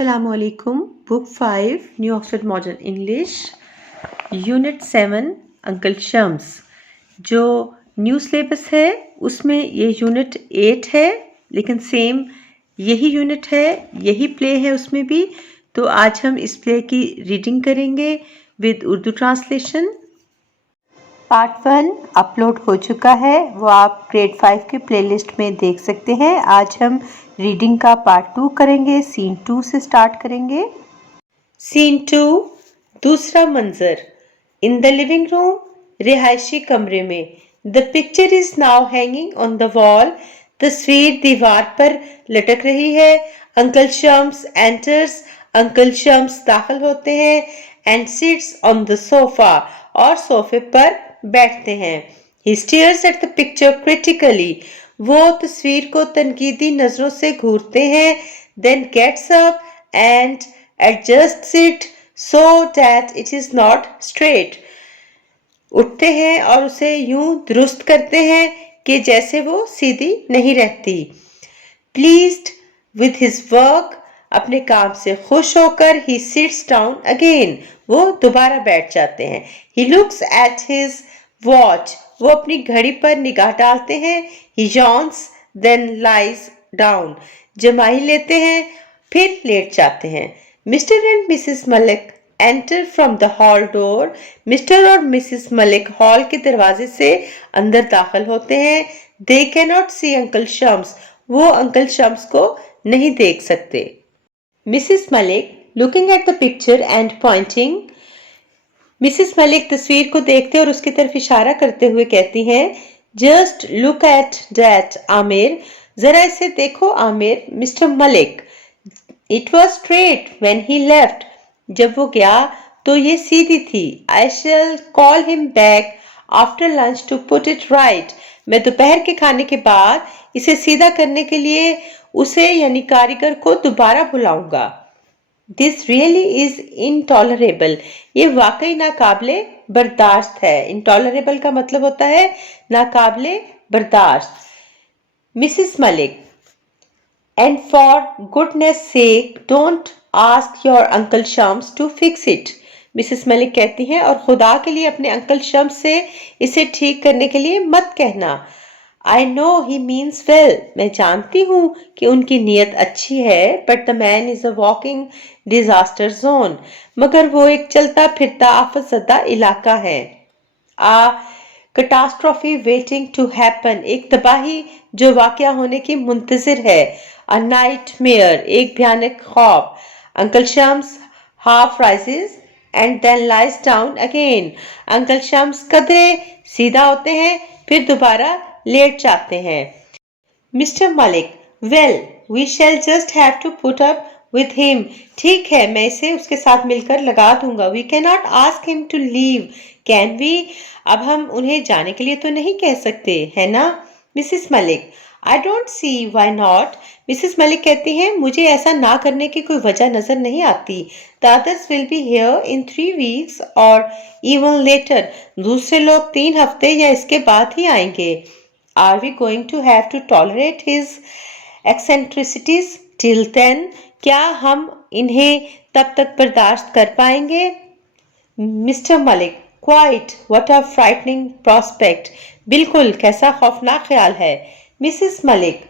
Assalamualaikum. Book 5 New Oxford Modern English Unit 7 uncle Shams. जो new syllabus है उसमें ये यूनिट 8 है, लेकिन सेम यही यूनिट है, यही प्ले है उसमें भी। तो आज हम इस प्ले की रीडिंग करेंगे with Urdu translation. Part 1 upload हो चुका है, वो आप ग्रेड 5 के प्लेलिस्ट में देख सकते हैं। आज हम रीडिंग का पार्ट 2 करेंगे, सीन 2 से स्टार्ट करेंगे। सीन 2 दूसरा मंजर। इन द लिविंग रूम, रिहायशी कमरे में। The picture is now hanging on the wall, तस्वीर दीवार पर लटक रही है। Uncle Shams enters, uncle Shams दाखिल होते हैं। And sits on the sofa, और सोफे पर बैठते हैं। He stares at the picture critically. वो तस्वीर को तनकीदी नजरों से घूरते हैं। Then gets up and adjusts it so that it is not straight. उठते हैं और उसे यूं दुरुस्त करते हैं कि जैसे वो सीधी नहीं रहती। Pleased with his work, अपने काम से खुश होकर he sits down again. वो दोबारा बैठ जाते हैं। He looks at his watch. वो अपनी घड़ी पर निगाह डालते हैं। He yawns, then lies down. जमाई लेते हैं, फिर लेट जाते हैं। Mr. and Mrs. Malik enter from the hall door. Mr. और Mrs. Malik हॉल के दरवाजे से अंदर दाखिल होते हैं। They cannot see Uncle Shams. वो अंकल शम्स को नहीं देख सकते। Mrs. Malik looking at the picture and pointing. Mrs Malik तस्वीर को देखते और उसकी तरफ इशारा करते हुए कहती हैं, just look at that Aamir, जरा इसे देखो Aamir. Mister Malik, it was straight when he left, जब वो गया तो ये सीधी थी। I shall call him back after lunch to put it right, मैं दोपहर के खाने के बाद इसे सीधा करने के लिए उसे यानी कारीगर को दोबारा बुलाऊंगा। दिस रियली इज इनटॉलरेबल, ये वाकई नाकाबिले बर्दाश्त है। इनटॉलरेबल का मतलब होता है नाकाबिले बर्दाश्त। Mrs Malik, and for goodness sake don't ask your uncle Shams to fix it. Mrs Malik कहती हैं, और खुदा के लिए अपने अंकल शम्स से इसे ठीक करने के लिए मत कहना। I know he means well. मैं जानती हूँ कि उनकी नीयत अच्छी है, but the man is a walking disaster zone. मगर वो एक चलता फिरता आफतज़दा इलाका है। A catastrophe waiting to happen. एक तबाही जो वाक़या होने की मुंतज़िर है। A nightmare. एक भयानक ख्वाब। Uncle Shams half rises and then lies down again. Uncle Shams कदरे सीधा होते हैं, फिर दोबारा लेट जाते हैं। Mister Malik, well we shall just have to put up with him, ठीक है मैं इसे उसके साथ मिलकर लगा दूंगा। We can not ask him to leave, can we, अब हम उन्हें जाने के लिए तो नहीं कह सकते, है ना। Mrs Malik, I don't see why not. Mrs Malik कहती हैं, मुझे ऐसा ना करने की कोई वजह नजर नहीं आती। The others will be here in 3 weeks और इवन लेटर, दूसरे लोग 3 हफ्ते या इसके बाद ही आएंगे। Are we going to have to tolerate his eccentricities till then? क्या हम इन्हें तब तक बर्दाश्त कर पाएंगे? Mister Malik, quite, what a frightening prospect. बिल्कुल, कैसा खौफनाक ख्याल है। Mrs Malik,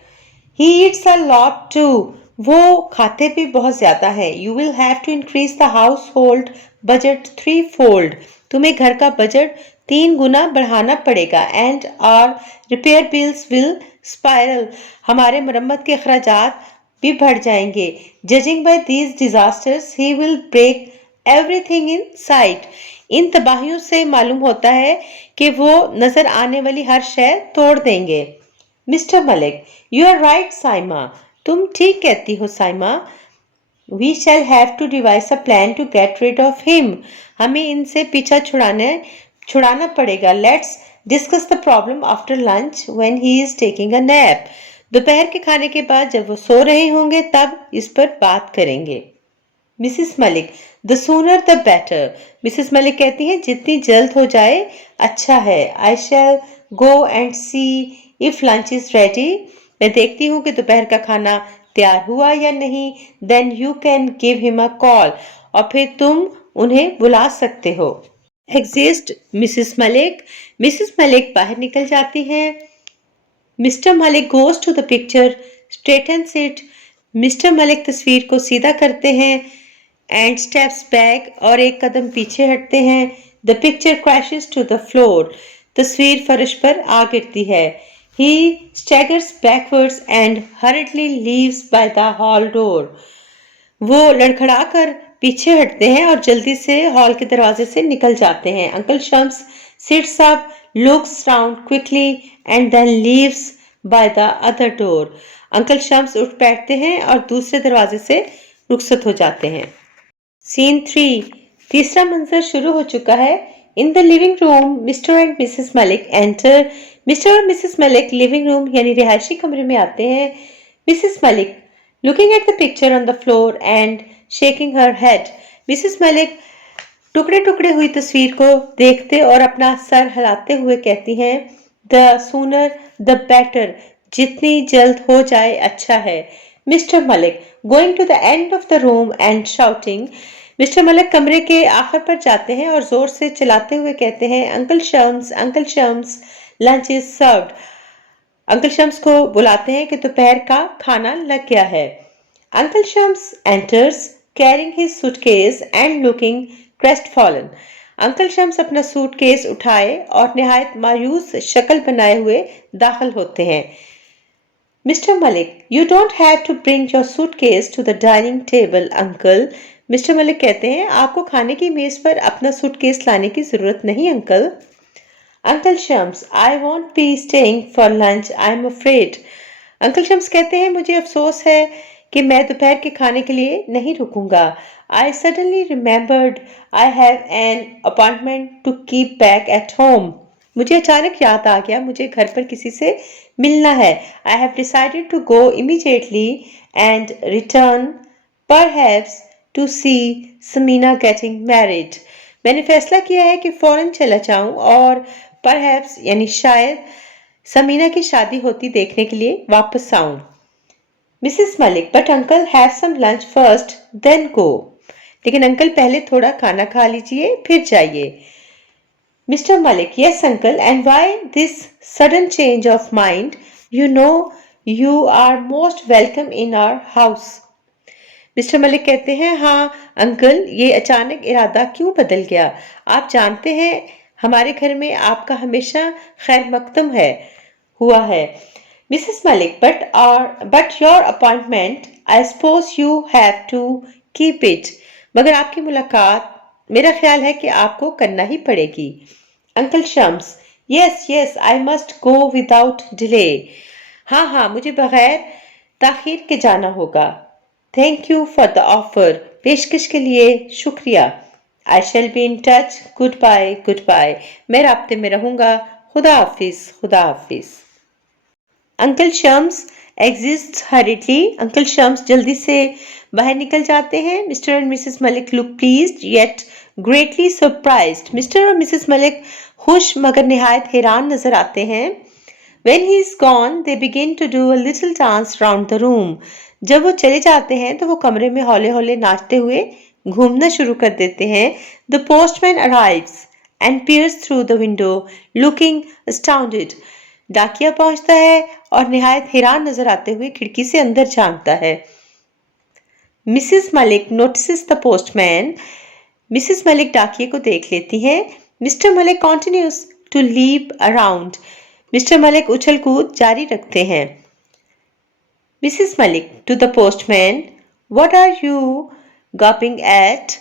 he eats a lot too. वो खाते भी बहुत ज्यादा है। You will have to increase the household budget 3-fold. तुम्हें घर का बजट 3 गुना बढ़ाना पड़ेगा। And our repair bills will spiral, हमारे मरम्मत के अखराजात भी बढ़ जाएंगे। Judging by these disasters he will break everything in sight, इन तबाहियों से मालूम होता है कि वो नजर आने वाली हर शय तोड़ देंगे। Mr Malik, you are right Saima, तुम ठीक कहती हो Saima. We shall have to devise a plan to get rid of him. हमें इनसे पीछा छुड़ाना पड़ेगा। Let's discuss the problem after lunch when he is taking a nap. दोपहर के खाने के बाद जब वो सो रहे होंगे तब इस पर बात करेंगे। Mrs Malik, the sooner the better. Mrs Malik कहती हैं, जितनी जल्द हो जाए अच्छा है। I shall go and see if lunch is ready, मैं देखती हूँ कि दोपहर का खाना तैयार हुआ या नहीं, then you can give him a call, और फिर तुम उन्हें बुला सकते हो। एग्जिस्ट मिसिस मलिक बाहर निकल जाती हैं। Mister Malik goes to the picture, straightens it, Mr Malik तस्वीर को सीधा करते हैं एंड स्टेप्स बैक, और एक कदम पीछे हटते हैं। The picture crashes to the floor, तस्वीर फर्श पर आ गिरती है। He staggers backwards and hurriedly leaves by the hall door, वो लड़खड़ाकर पीछे हटते हैं और जल्दी से हॉल के दरवाजे से निकल जाते हैं। Uncle Shams sits up, looks round quickly and then leaves by the other door, uncle Shams उठ बैठते हैं और दूसरे दरवाजे से रुखसत हो जाते हैं। सीन 3, तीसरा मंजर शुरू हो चुका है। In the living room mister and Mrs Malik enter, mister और मिसेस मलिक लिविंग रूम यानी रिहायशी कमरे में आते हैं। Mrs Malik looking at the picture on the floor and shaking her head, Mrs Malik टुकड़े टुकड़े हुई तस्वीर को देखते और अपना सर हिलाते हुए कहती हैं, द सूनर द बेटर, जितनी जल्द हो जाए अच्छा है। Mister Malik going to the end of the room and shouting, Mr Malik कमरे के आखिर पर जाते हैं और जोर से चिल्लाते हुए कहते हैं, uncle Shams lunch is served, uncle Shams को बुलाते हैं कि दोपहर का खाना लग गया है। Uncle Shams enters carrying his suitcase and looking crestfallen, uncle Shams अपना सूटकेस उठाए और निहायत मायूस शक्ल बनाए हुए दाखिल होते हैं। Mister Malik, you don't have to bring your suitcase to the dining table uncle, Mr Malik कहते हैं, आपको खाने की मेज पर अपना सूटकेस लाने की जरूरत नहीं uncle. Uncle Shams, I want be staying for lunch, I am afraid, uncle Shams कहते हैं, मुझे अफसोस है कि मैं दोपहर के खाने के लिए नहीं रुकूंगा। I suddenly remembered I have an appointment to keep back at home, मुझे अचानक याद आ गया मुझे घर पर किसी से मिलना है। I have decided to go immediately and return perhaps to see Samina getting married, मैंने फैसला किया है कि फौरन चला जाऊं और परहैप्स यानी शायद समीना की शादी होती देखने के लिए वापस आऊं। Mrs Malik, but uncle have some lunch first then go, लेकिन अंकल पहले थोड़ा खाना खा लीजिए फिर जाइए। Mr Malik, yes uncle, and why this sudden change of mind, you know you are most welcome in our house, Mr Malik कहते हैं, हाँ अंकल, ये अचानक इरादा क्यों बदल गया, आप जानते हैं हमारे घर में आपका हमेशा खैर मकदम हुआ है। Mrs Malik, but your appointment, I suppose you have to keep it, मगर आपकी मुलाकात मेरा ख्याल है कि आपको करना ही पड़ेगी। Uncle Shams, yes I must go without delay, हाँ मुझे बगैर ताखीर के जाना होगा। Thank you for the offer, पेशकश के लिए शुक्रिया। I shall be in touch, goodbye, मैं राब्ते में रहूंगा, खुदा हाफिज। Uncle Shams exits hurriedly, uncle Shams जल्दी से बाहर निकल जाते हैं। Mister and Mrs Malik look pleased yet greatly surprised, mister और मिसेस मलिक खुश मगर निहायत हैरान नजर आते हैं। When he is gone, they begin to do a little dance round the room. जब वो चले जाते हैं तो वो कमरे में हौले हौले नाचते हुए घूमना शुरू कर देते हैं। The postman arrives and peers through the window, looking astounded. डाकिया पहुंचता है और निहायत हैरान नजर आते हुए खिड़की से अंदर झांकता है। Mrs. Malik notices the postman. Mrs. Malik डाकिये को देख लेती हैं। Mr. Malik continues to leap around. Mister Malik उछल कूद जारी रखते हैं। Mrs Malik to the postman, what are you gawping at,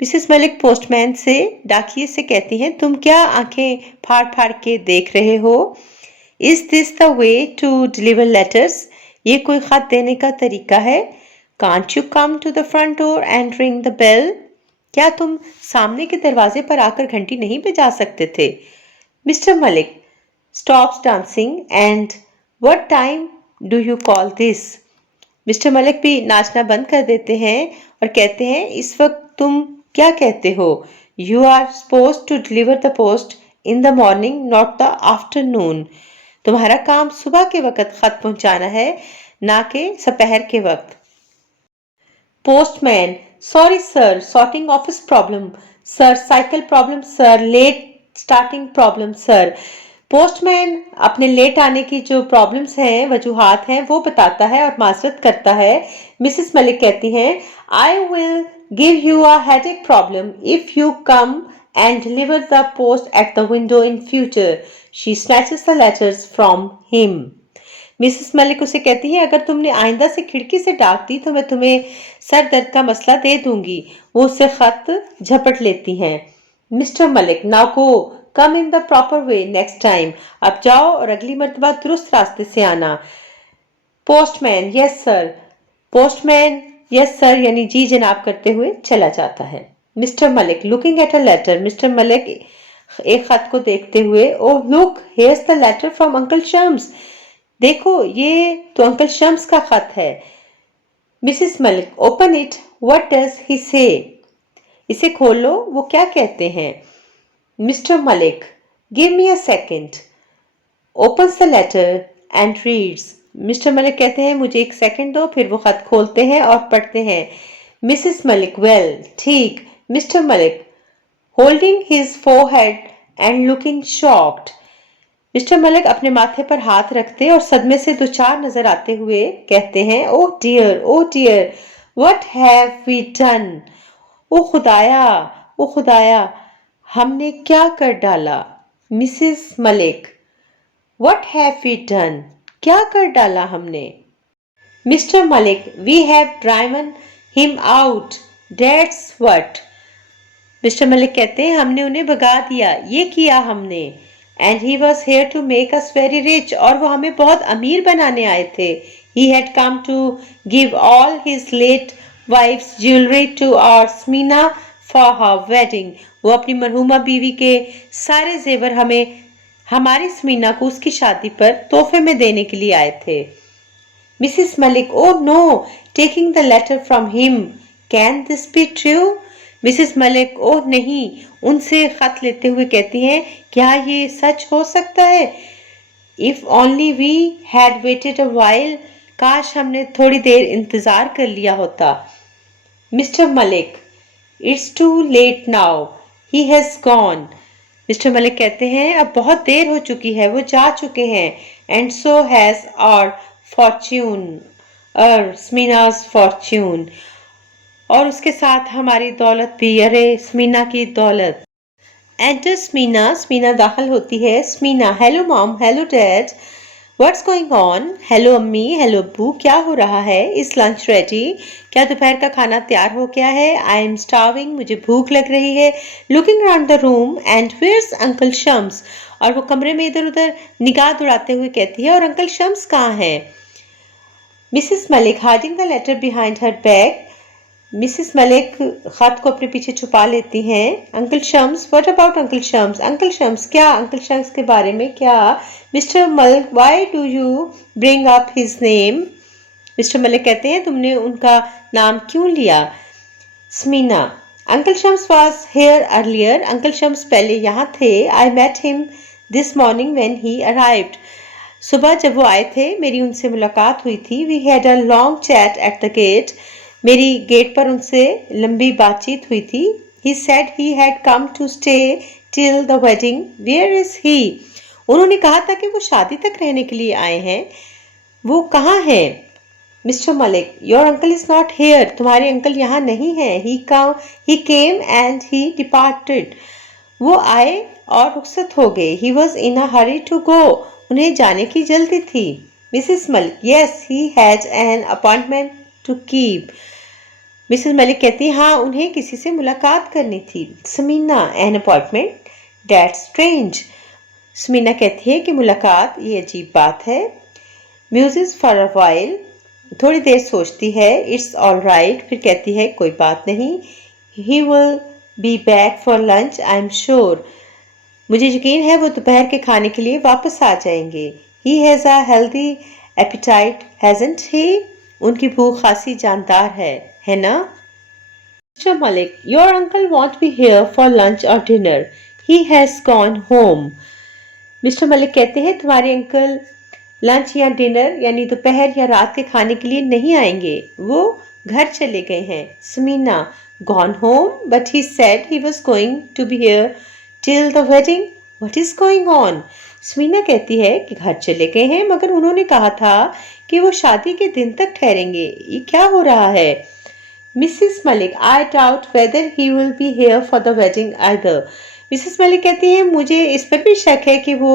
Mrs Malik postman से डाकिये से कहती हैं, तुम क्या आंखें फाड़ फाड़ के देख रहे हो। Is this the way to deliver letters, ये कोई खत देने का तरीका है। Can't you come to the front door and ring the bell, क्या तुम सामने के दरवाजे पर आकर घंटी नहीं बजा सकते थे। Mister Malik stops dancing and what time do you call this, mister Malik भी नाचना बंद कर देते हैं और कहते हैं, इस वक्त तुम क्या कहते हो। You are supposed to deliver the post in the morning not the afternoon, तुम्हारा काम सुबह के वक्त खत पहुंचाना है ना कि दोपहर के वक्त। Postman, sorry sir, sorting office problem sir, cycle problem sir, late starting problem sir. Postman अपने लेट आने की जो प्रॉब्लम्स हैं, वजूहात हैं, वो बताता है और माजरत करता है। मिसेस मलिक कहती हैं, I will give you a headache problem if you come and deliver the post at the window in future. She snatches the letters from him. Mrs Malik उसे कहती है, अगर तुमने आइंदा से खिड़की से डाक दी तो मैं तुम्हें सर दर्द का मसला दे दूंगी। वो उससे खत झपट लेती हैं। Mister Malik, now go, come in the proper way next time. अब जाओ और अगली मर्तबा दुरुस्त रास्ते से आना। Postman, yes sir. Postman yes sir यानी जी जनाब करते हुए चला जाता है। Mister Malik, looking at a letter. Mister Malik एक खत को देखते हुए, oh look, here's the letter from uncle Shams. देखो, ये तो अंकल शम्स का खत है। Mrs Malik, open it, what does he से। इसे खोलो, वो क्या कहते हैं। Mister Malik, give me a second, opens the letter and reads. Mister Malik कहते हैं, मुझे एक सेकंड दो। फिर वो खत खोलते हैं और पढ़ते हैं। मिसेस मलिक, वेल, ठीक। Mister Malik, holding his forehead and looking shocked. Mister Malik अपने माथे पर हाथ रखते और सदमे से दो चार नजर आते हुए कहते हैं, oh dear, what have we done. ओ खुदाया, ओ खुदाया, हमने क्या कर डाला। Mrs Malik, What have we done? क्या कर डाला हमने। Mr. Malik, we have driven him out. That's what. Mr. Malik कहते हैं, हमने उन्हें भगा दिया, ये किया हमने। And he was here to make us very rich. और वो हमें बहुत अमीर बनाने आए थे। He had come to give all his late wife's jewelry to our Smina for her wedding. वो अपनी मरहूमा बीवी के सारे जेवर हमें हमारी स्मीना को उसकी शादी पर तोहफे में देने के लिए आए थे। Mrs Malik, oh no, taking the letter from him, can this be true. Mrs Malik, ओह नहीं, उनसे खत लेते हुए कहती हैं, क्या ये सच हो सकता है। If only we had waited a while, काश हमने थोड़ी देर इंतजार कर लिया होता। Mister Malik, it's too late now, he has gone. Mister Malik कहते हैं, अब बहुत देर हो चुकी है, वो जा चुके हैं। And so has our fortune, Smeena's fortune, और उसके साथ हमारी दौलत भी, अरे स्मीना की दौलत। एंटर स्मीना, स्मीना दाखिल होती है। Smeena, hello mom, hello dad, what's going on. Hello अम्मी, हेलो अब्बू, क्या हो रहा है। इज लंच रेडी, क्या दोपहर का खाना तैयार हो गया है। आई एम स्टार्विंग, मुझे भूख लग रही है। Looking around the room and where's uncle Shams, और वो कमरे में इधर उधर निगाह दौड़ाते हुए कहती है, और अंकल शम्स कहाँ हैं। Mrs Malik, hiding the letter behind her bag. Mrs Malik खत को अपने पीछे छुपा लेती हैं। Uncle Shams, what about uncle Shams. Uncle Shams क्या, अंकल शम्स के बारे में क्या। Mister Malik, why do you bring up his name. Mister Malik कहते हैं, तुमने उनका नाम क्यों लिया। Smeena, uncle Shams was here earlier, uncle Shams पहले यहाँ थे। I met him this morning when he arrived, सुबह जब वो आए थे मेरी उनसे मुलाकात हुई थी। We had a long chat at the gate, मेरी गेट पर उनसे लंबी बातचीत हुई थी। He said he had come to stay till the wedding. Where is he? उन्होंने कहा था कि वो शादी तक रहने के लिए आए हैं, वो कहाँ हैं। Mister Malik, your uncle is not here, तुम्हारे अंकल यहाँ नहीं हैं। He came and he departed. वो आए और रुखसत हो गए। He was in a hurry to go. उन्हें जाने की जल्दी थी। Mrs Malik, yes, he had an appointment to keep. Mrs Malik कहती है, हाँ, उन्हें किसी से मुलाकात करनी थी। Samina, an appointment, that's strange. Samina कहती है कि मुलाकात, ये अजीब बात है। म्यूजिस फॉर अ वाइल, थोड़ी देर सोचती है। इट्स ऑल राइट, फिर कहती है, कोई बात नहीं। He will be back for lunch, I am sure, मुझे यकीन है वो दोपहर के खाने के लिए वापस आ जाएंगे। He has a healthy appetite, hasn't he, उनकी भूख खासी जानदार है ना। Mister Malik, your uncle won't be here for lunch और dinner, he has gone home. Mister Malik कहते हैं, तुम्हारे अंकल लंच या डिनर यानी दोपहर या रात के खाने के लिए नहीं आएंगे, वो घर चले गए हैं। Samina, gone home, but he said he was going to be here till the wedding. What is going on? Samina कहती है कि घर चले गए हैं मगर उन्होंने कहा था कि वो शादी के दिन तक ठहरेंगे। ये क्या हो रहा है? Mrs Malik, I doubt whether he will be here for the wedding either. Mrs Malik कहती हैं मुझे इस पर भी शक है कि वो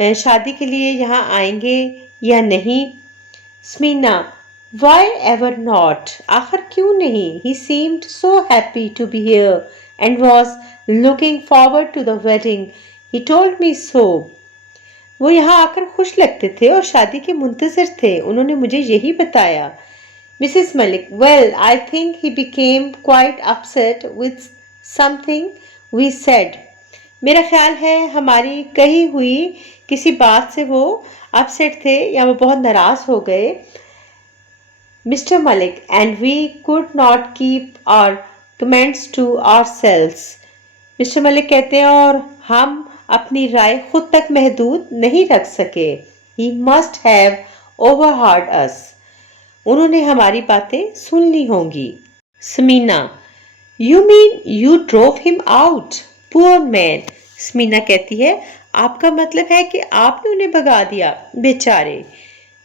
शादी के लिए यहाँ आएंगे या नहीं। Samina, why ever not? आखिर क्यों नहीं? He seemed so happy to be here and was looking forward to the wedding. He told me so. वो यहाँ आकर खुश लगते थे और शादी के मुंतजर थे, उन्होंने मुझे यही बताया। Mrs Malik, well, I think he became quite upset with something we said. मेरा ख्याल है हमारी कही हुई किसी बात से वो अपसेट थे या वो बहुत नाराज हो गए। Mister Malik, and we could not keep our comments to ourselves. Mister Malik कहते हैं और हम अपनी राय खुद तक महदूद नहीं रख सके। He must have overheard us. उन्होंने हमारी बातें सुन ली होंगी। Samina, You mean you drove him out? Poor man. Samina कहती है आपका मतलब है कि आपने उन्हें भगा दिया, बेचारे।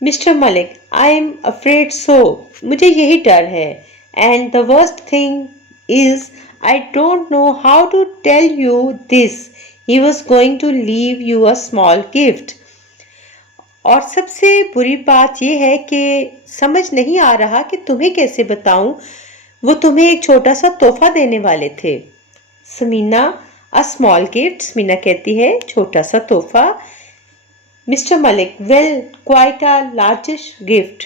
Mister Malik, I am afraid so, मुझे यही डर है। And the worst thing is I don't know how to tell you this, he was going to leave you a small gift. और सबसे बुरी बात यह है कि समझ नहीं आ रहा कि तुम्हें कैसे बताऊं, वो तुम्हें एक छोटा सा तोहफा देने वाले थे। Samina, a small gift. Samina कहती है छोटा सा तोहफा। Mister Malik, well, quite a largest gift.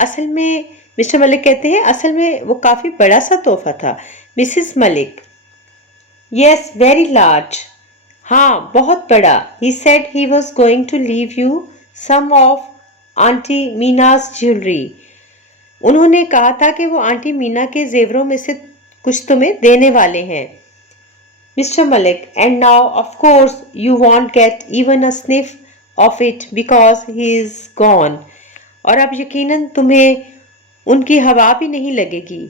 असल में मिस्टर मलिक कहते हैं असल में वो काफ़ी बड़ा सा तोहफा था। Mrs Malik, yes, very large. हाँ, बहुत बड़ा। He said he was going to leave you some of aunty Meena's jewellery. उन्होंने कहा था कि वो आंटी मीना के जेवरों में से कुछ तुम्हें देने वाले हैं। Mister Malik, and now of course you want get even a sniff of it because he is gone. और अब यकीनन तुम्हें उनकी हवा भी नहीं लगेगी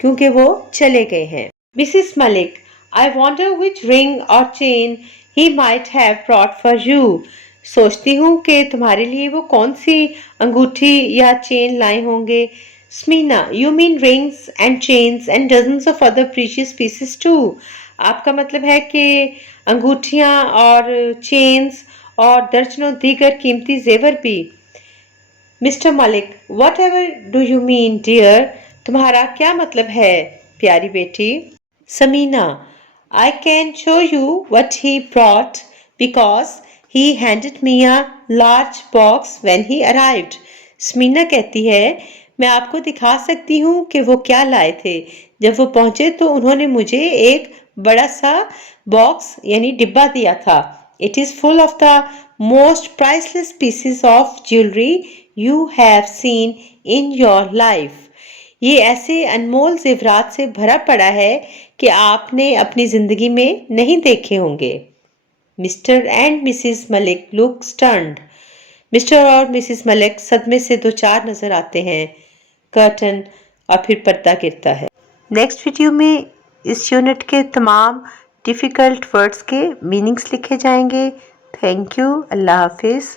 क्योंकि वो चले गए हैं। मिसिस मलिक, आई वॉन्डर विच रिंग और chain he might have brought for you. सोचती हूँ कि तुम्हारे लिए वो कौन सी अंगूठी या चेन लाए होंगे। Samina, you mean rings and chains and dozens of other precious pieces too. आपका मतलब है कि अंगूठियाँ और चेन्स और दर्जनों दीगर कीमती जेवर भी। Mister Malik, whatever do you mean dear? तुम्हारा क्या मतलब है प्यारी बेटी? Samina, I can show you what he brought because he handed me a large box when he arrived. Samina कहती है मैं आपको दिखा सकती हूँ कि वो क्या लाए थे। जब वो पहुंचे तो उन्होंने मुझे एक बड़ा सा बॉक्स यानी डिब्बा दिया था। It is full of the most priceless pieces of jewelry you have seen in your life. ये ऐसे अनमोल जेवरात से भरा पड़ा है कि आपने अपनी जिंदगी में नहीं देखे होंगे। Mister and Mrs Malik look stunned. Mister और मिसिस मलिक सदमे से दो चार नजर आते हैं। कर्टन और फिर पर्दा गिरता है। नेक्स्ट वीडियो में इस यूनिट के तमाम डिफ़िकल्ट वर्ड्स के मीनिंग्स लिखे जाएंगे। Thank you. अल्लाह हाफिज़।